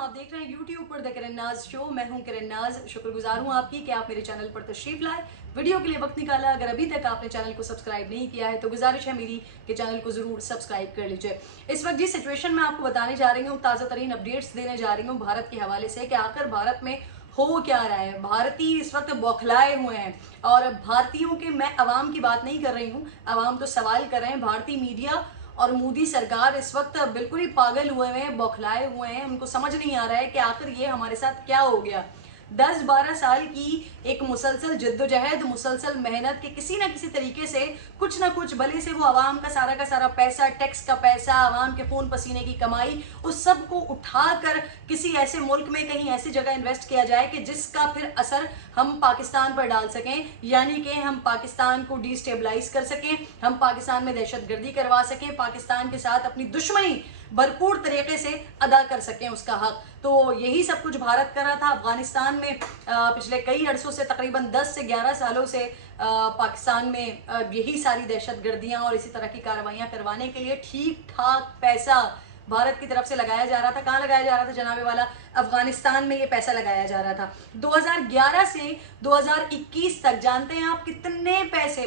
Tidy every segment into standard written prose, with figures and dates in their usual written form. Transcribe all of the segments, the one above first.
आप देख रहे हैं YouTube पर द किरण नाज शो। मैं हूं किरण नाज। शुक्रगुजार हूं आपकी कि आप मेरे चैनल पर तशरीफ लाए, वीडियो के लिए वक्त निकाला। अगर अभी तक आपने चैनल को सब्सक्राइब नहीं किया है तो गुजारिश है मेरी कि चैनल को जरूर सब्सक्राइब कर लीजिए। इस वक्त जिस सिचुएशन में आपको बताने जा रही हूँ, ताज़ा तरीन अपडेट्स देने जा रही हूँ भारत के हवाले से कि आखिर भारत में हो क्या रहा है। भारतीय इस वक्त बौखलाए हुए हैं और भारतीयों के, मैं अवाम की बात नहीं कर रही हूँ, अवाम तो सवाल कर रहे हैं। भारतीय मीडिया और मोदी सरकार इस वक्त बिल्कुल ही पागल हुए हैं, बौखलाए हुए हैं। उनको समझ नहीं आ रहा है कि आखिर ये हमारे साथ क्या हो गया। 10-12 साल की एक मुसलसल जद्दोजहद, मुसलसल मेहनत के किसी ना किसी तरीके से कुछ ना कुछ, भले से वो आवाम का सारा पैसा, टैक्स का पैसा, आवाम के खून पसीने की कमाई, उस सब को उठाकर किसी ऐसे मुल्क में कहीं ऐसी जगह इन्वेस्ट किया जाए कि जिसका फिर असर हम पाकिस्तान पर डाल सकें, यानी कि हम पाकिस्तान को डिस्टेबलाइज कर सकें, हम पाकिस्तान में दहशतगर्दी करवा सकें, पाकिस्तान के साथ अपनी दुश्मनी भरपूर तरीके से अदा कर सकें उसका हक। तो यही सब कुछ भारत कर रहा था। अफगानिस्तान में पिछले कई अरसों से, तकरीबन 10 से 11 सालों से पाकिस्तान में यही सारी दहशतगर्दियां और इसी तरह की कार्रवाइयां करवाने के लिए ठीक ठाक पैसा भारत की तरफ से लगाया जा रहा था। कहाँ लगाया जा रहा था जनाबे वाला? अफगानिस्तान में ये पैसा लगाया जा रहा था। 2011 से 2021 तक जानते हैं आप कितने पैसे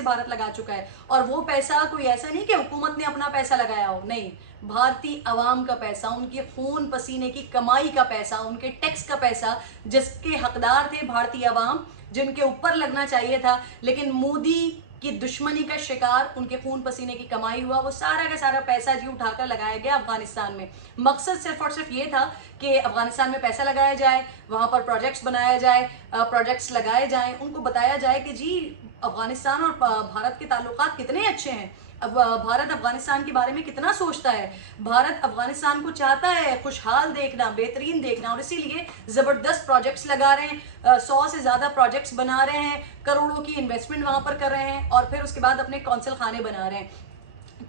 भारत लगा चुका है। और वो पैसा कोई ऐसा नहीं कि हुकूमत ने अपना पैसा लगाया हो, नहीं, भारतीय अवाम का पैसा, उनके खून पसीने की कमाई का पैसा, उनके टैक्स का पैसा, जिसके हकदार थे भारतीय अवाम, जिनके ऊपर लगना चाहिए था। लेकिन मोदी की दुश्मनी का शिकार उनके खून पसीने की कमाई हुआ। वो सारा का सारा पैसा जी उठाकर लगाया गया अफगानिस्तान में। मकसद सिर्फ और सिर्फ ये था कि अफगानिस्तान में पैसा लगाया जाए, वहां पर प्रोजेक्ट्स बनाया जाए, प्रोजेक्ट्स लगाए जाएं, उनको बताया जाए कि जी अफगानिस्तान और भारत के ताल्लुकात कितने अच्छे हैं, अब भारत अफगानिस्तान के बारे में कितना सोचता है, भारत अफगानिस्तान को चाहता है खुशहाल देखना, बेहतरीन देखना। और इसीलिए जबरदस्त प्रोजेक्ट्स लगा रहे हैं, 100 से ज्यादा प्रोजेक्ट्स बना रहे हैं, करोड़ों की इन्वेस्टमेंट वहां पर कर रहे हैं और फिर उसके बाद अपने कौंसल खाने बना रहे हैं।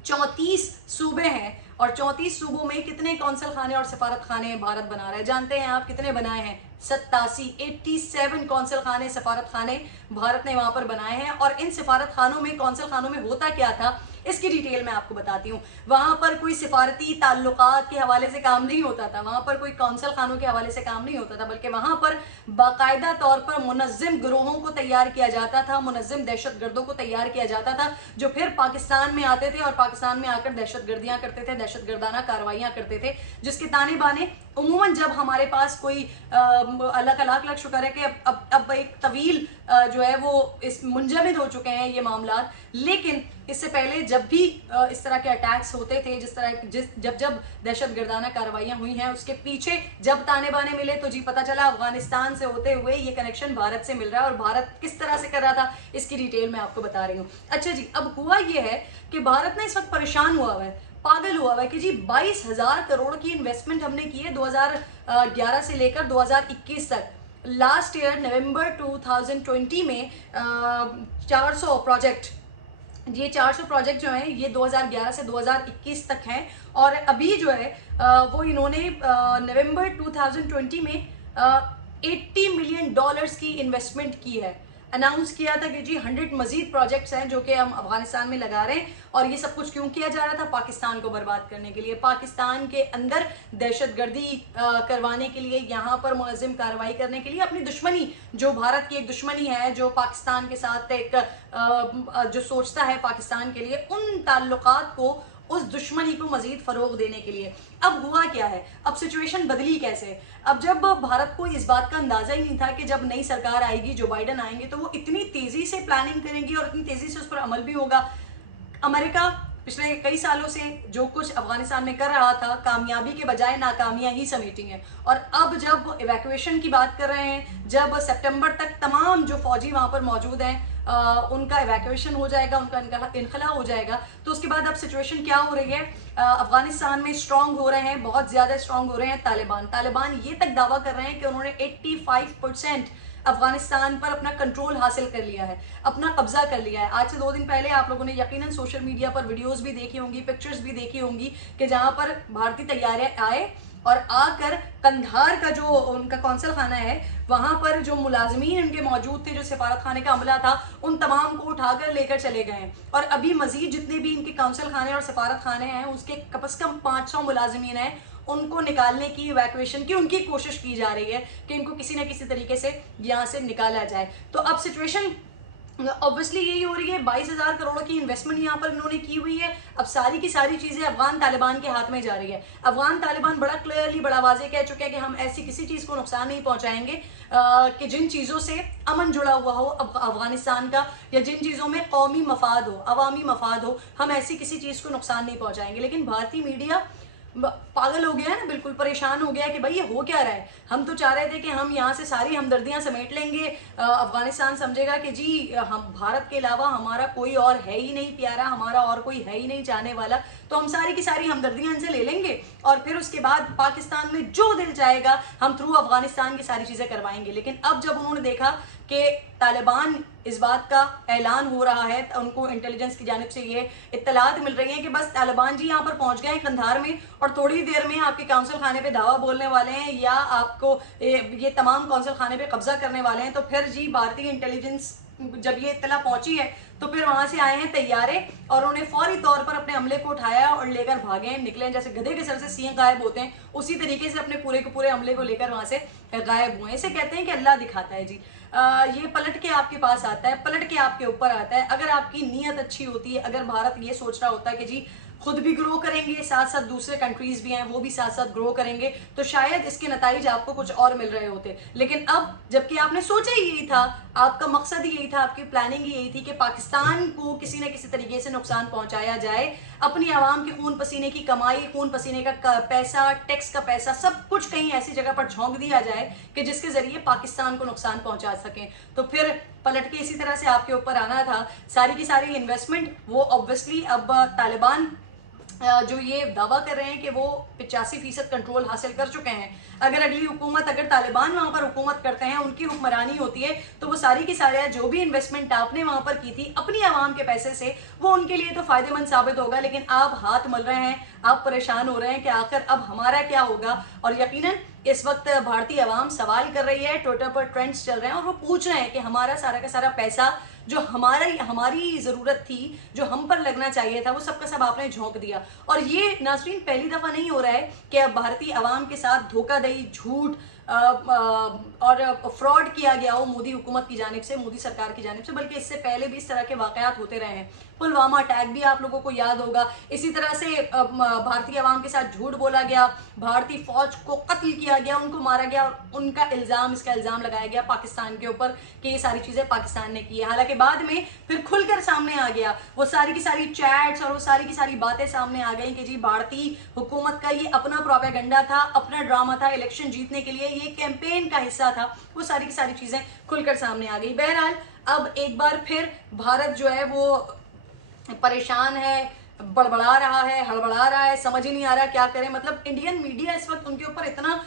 34 सूबे हैं और 34 सूबों में कितने कौंसल खाने और सफारत खाने भारत बना रहा है? जानते हैं आप कितने बनाए हैं? 87 कौंसल खाने, सफारत खाने भारत ने वहां पर बनाए हैं। और इन सफारत खानों में, कौंसल खानों में होता क्या था, इसकी डिटेल मैं आपको बताती हूँ। वहां पर कोई सिफारती ताल्लुकात के हवाले से काम नहीं होता था, वहां पर कोई कौंसल खानों के हवाले से काम नहीं होता था, बल्कि वहां पर बाकायदा तौर पर मुनज़्ज़िम गिरोहों को तैयार किया जाता था, मुनज़्ज़िम दहशतगर्दों को तैयार किया जाता था, जो फिर पाकिस्तान में आते थे और पाकिस्तान में आकर दहशतगर्दियां करते थे, दहशतगर्दाना कार्रवाइयां करते थे, जिसके ताने बाने उमूमन जब हमारे पास कोई अल्लाह का लाख लाख शुक्र है कि अब एक तवील जो है वो इस मुंजमद हो चुके हैं ये मामला। लेकिन इससे पहले जब भी इस तरह के अटैक्स होते थे, जब दहशतगर्दाना कार्रवाइयां हुई हैं, उसके पीछे जब ताने बाने मिले तो जी पता चला अफगानिस्तान से होते हुए ये कनेक्शन भारत से मिल रहा है। और भारत किस तरह से कर रहा था इसकी डिटेल मैं आपको बता रही हूँ। अच्छा जी, अब हुआ ये है कि भारत ने इस वक्त परेशान हुआ है, पागल हुआ है कि जी 22,000 करोड़ की इन्वेस्टमेंट हमने की है 2011 से लेकर 2021 तक। लास्ट ईयर नवंबर 2020 में 400 प्रोजेक्ट, ये 400 प्रोजेक्ट जो हैं ये 2011 से 2021 तक हैं। और अभी जो है वो इन्होंने नवंबर 2020 में $80 मिलियन की इन्वेस्टमेंट की है। अनाउंस किया था कि जी 100 मजीद प्रोजेक्ट्स हैं जो कि हम अफगानिस्तान में लगा रहे हैं। और ये सब कुछ क्यों किया जा रहा था? पाकिस्तान को बर्बाद करने के लिए, पाकिस्तान के अंदर दहशतगर्दी करवाने के लिए, यहाँ पर मुनज़्ज़िम कार्रवाई करने के लिए, अपनी दुश्मनी, जो भारत की एक दुश्मनी है, जो पाकिस्तान के साथ एक जो सोचता है पाकिस्तान के लिए, उन ताल्लुकात को, उस दुश्मनी को मजीद फरोग देने के लिए। अब हुआ क्या है, अब सिचुएशन बदली कैसे? अब जब भारत को इस बात का अंदाजा ही नहीं था कि जब नई सरकार आएगी, जो बाइडन आएंगे, तो वो इतनी तेजी से प्लानिंग करेंगी और इतनी तेजी से उस पर अमल भी होगा। अमेरिका पिछले कई सालों से जो कुछ अफगानिस्तान में कर रहा था, कामयाबी के बजाय नाकामियां ही समेटी हैं। और अब जब इवैक्यूएशन की बात कर रहे हैं, जब सितंबर तक तमाम जो फौजी वहां पर मौजूद हैं उनका इवैक्यूएशन हो जाएगा, उनका इनखला हो जाएगा, तो उसके बाद अब सिचुएशन क्या हो रही है? अफगानिस्तान में स्ट्रांग हो रहे हैं, बहुत ज्यादा स्ट्रांग हो रहे हैं तालिबान ये तक दावा कर रहे हैं कि उन्होंने 85% अफगानिस्तान पर अपना कंट्रोल हासिल कर लिया है, अपना कब्जा कर लिया है। आज से 2 दिन पहले आप लोगों ने यकीनन सोशल मीडिया पर वीडियोस भी देखी होंगी, पिक्चर्स भी देखी होंगी कि जहां पर भारतीय तैयारियां आए और आकर कंधार का जो उनका कौंसल खाना है, वहां पर जो मुलाजमीन उनके मौजूद थे, जो सिफारत खाने का अमला था, उन तमाम को उठाकर लेकर चले गए हैं। और अभी मजीद जितने भी इनके कौंसल खाने और सिफारत खाने हैं, उसके कम से कम 500 मुलाजमीन हैं, उनको निकालने की, इवैक्यूएशन की उनकी कोशिश की जा रही है कि इनको किसी न किसी तरीके से यहाँ से निकाला जाए। तो अब सिचुएशन ऑब्वियसली यही हो रही है, 22,000 करोड़ की इन्वेस्टमेंट यहाँ पर इन्होंने की हुई है। अब सारी की सारी चीजें अफगान तालिबान के हाथ में जा रही है। अफगान तालिबान बड़ा क्लियरली, बड़ा वाजे कह चुके हैं कि हम ऐसी किसी चीज को नुकसान नहीं पहुंचाएंगे कि जिन चीजों से अमन जुड़ा हुआ हो अफगानिस्तान का, या जिन चीजों में कौमी मफाद हो, अवामी मफाद हो, हम ऐसी किसी चीज को नुकसान नहीं पहुंचाएंगे। लेकिन भारतीय मीडिया पागल हो गया है ना, बिल्कुल परेशान हो गया है कि भाई ये हो क्या रहा है। हम तो चाह रहे थे कि हम यहाँ से सारी हमदर्दियां समेट लेंगे, अफगानिस्तान समझेगा कि जी हम भारत के अलावा हमारा कोई और है ही नहीं प्यारा, हमारा और कोई है ही नहीं चाहने वाला, तो हम सारी की सारी हमदर्दियां इनसे ले लेंगे और फिर उसके बाद पाकिस्तान में जो दिल चाहेगा हम थ्रू अफगानिस्तान की सारी चीजें करवाएंगे। लेकिन अब जब उन्होंने देखा कि तालिबान इस बात का ऐलान हो रहा है, उनको इंटेलिजेंस की जानिब से ये इत्तलात मिल रही है कि बस तालिबान जी यहाँ पर पहुंच गए हैं कंधार में और थोड़ी देर में आपके काउंसिल खाने पे दावा बोलने वाले हैं या आपको ये तमाम काउंसिल खाने पे कब्जा करने वाले हैं, तो फिर जी भारतीय इंटेलिजेंस जब ये इत्तला पहुंची है तो फिर वहां से आए हैं तैयारे और उन्होंने फौरी तौर पर अपने अमले को उठाया और लेकर भागे हैं, निकले हैं। जैसे गधे के सर से सिंह गायब होते हैं, उसी तरीके से अपने पूरे के पूरे अमले को लेकर वहां से गायब हुए। इसे कहते हैं कि अल्लाह दिखाता है जी। ये पलट के आपके पास आता है, पलट के आपके ऊपर आता है। अगर आपकी नीयत अच्छी होती है, अगर भारत ये सोच रहा होता है कि जी खुद भी ग्रो करेंगे, साथ साथ दूसरे कंट्रीज भी हैं वो भी साथ साथ ग्रो करेंगे, तो शायद इसके नतीजे आपको कुछ और मिल रहे होते। लेकिन अब जबकि आपने सोचा ही यही था, आपका मकसद ही यही था, आपकी प्लानिंग ही यही थी कि पाकिस्तान को किसी न किसी तरीके से नुकसान पहुंचाया जाए, अपनी आवाम के खून पसीने की कमाई, खून पसीने का पैसा, टैक्स का पैसा, सब कुछ कहीं ऐसी जगह पर झोंक दिया जाए कि जिसके जरिए पाकिस्तान को नुकसान पहुंचा सकें। तो फिर पलट के इसी तरह से आपके ऊपर आना था। सारी की सारी इन्वेस्टमेंट वो ऑब्वियसली अब तालिबान जो ये दावा कर रहे हैं कि वो 85% कंट्रोल हासिल कर चुके हैं। अगर अगली हुकूमत, अगर तालिबान वहां पर हुकूमत करते हैं, उनकी हुक्मरानी होती है, तो वो सारी की सारी जो भी इन्वेस्टमेंट आपने वहां पर की थी अपनी आवाम के पैसे से, वो उनके लिए तो फायदेमंद साबित होगा। लेकिन आप हाथ मल रहे हैं, आप परेशान हो रहे हैं कि आखिर अब हमारा क्या होगा। और यकीनन इस वक्त भारतीय आवाम सवाल कर रही है, ट्विटर पर ट्रेंड्स चल रहे हैं और वो पूछ रहे हैं कि हमारा सारा का सारा पैसा जो हमारी जरूरत थी, जो हम पर लगना चाहिए था, वो सब का सब आपने झोंक दिया। और ये नाज़रीन पहली दफा नहीं हो रहा है कि अब भारतीय आवाम के साथ धोखाधड़ी, झूठ और फ्रॉड किया गया हो मोदी हुकूमत की जानिब से, मोदी सरकार की जानिब से, बल्कि इससे पहले भी इस तरह के वाकयात होते रहे हैं। पुलवामा अटैक भी आप लोगों को याद होगा, इसी तरह से भारतीय आवाम के साथ झूठ बोला गया, भारतीय फौज को कत्ल किया गया, उनको मारा गया और उनका इसका इल्जाम लगाया गया पाकिस्तान के ऊपर कि ये सारी चीजें पाकिस्तान ने की है। हालांकि बाद में फिर खुलकर सामने आ गया, वो सारी की सारी चैट्स और वो सारी की सारी बातें सामने आ गई कि जी भारतीय हुकूमत का ये अपना प्रोपेगेंडा था, अपना ड्रामा था, इलेक्शन जीतने के लिए ये कैंपेन का हिस्सा था। वो सारी की सारी चीजें खुलकर सामने आ गई। बहरहाल अब एक बार फिर भारत जो है वो परेशान है, बड़बड़ा रहा है, हड़बड़ा रहा है, समझ ही नहीं आ रहा क्या करे। मतलब इंडियन मीडिया इस वक्त उनके ऊपर इतना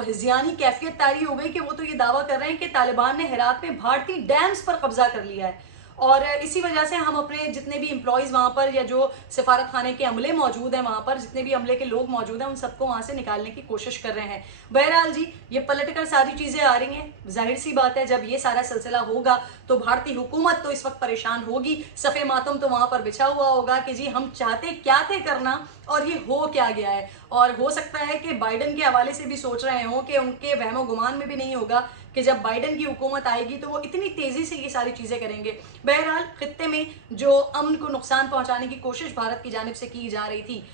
हिज़ियानी कैफियत तारी हो गई कि वो तो ये दावा कर रहे हैं कि तालिबान ने हेरात में भारतीय डैम्स पर कब्जा कर लिया है। और इसी वजह से हम अपने जितने भी एम्प्लॉयज़ वहाँ पर या जो सिफारत खाने के अमले मौजूद हैं वहाँ पर, जितने भी अमले के लोग मौजूद हैं, उन सबको वहाँ से निकालने की कोशिश कर रहे हैं। बहरहाल जी ये पलट कर सारी चीज़ें आ रही हैं। जाहिर सी बात है जब ये सारा सिलसिला होगा तो भारतीय हुकूमत तो इस वक्त परेशान होगी, सफ़े मातम तो वहाँ पर बिछा हुआ होगा कि जी हम चाहते क्या थे करना और ये हो क्या गया है। और हो सकता है कि बाइडन के हवाले से भी सोच रहे हों कि उनके वहमो गुमान में भी नहीं होगा कि जब बाइडन की हुकूमत आएगी तो वो इतनी तेजी से ये सारी चीजें करेंगे। बहरहाल खित्ते में जो अमन को नुकसान पहुंचाने की कोशिश भारत की जानिब से की जा रही थी,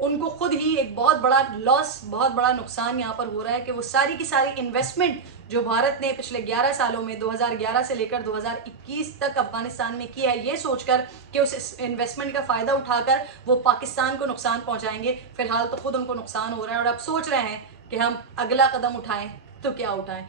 उनको खुद ही एक बहुत बड़ा लॉस, बहुत बड़ा नुकसान यहाँ पर हो रहा है कि वो सारी की सारी इन्वेस्टमेंट जो भारत ने पिछले 11 सालों में 2011 से लेकर 2021 तक अफगानिस्तान में किया है, ये सोचकर कि उस इन्वेस्टमेंट का फ़ायदा उठाकर वो पाकिस्तान को नुकसान पहुंचाएंगे, फिलहाल तो खुद उनको नुकसान हो रहा है और अब सोच रहे हैं कि हम अगला कदम उठाएं तो क्या उठाएं।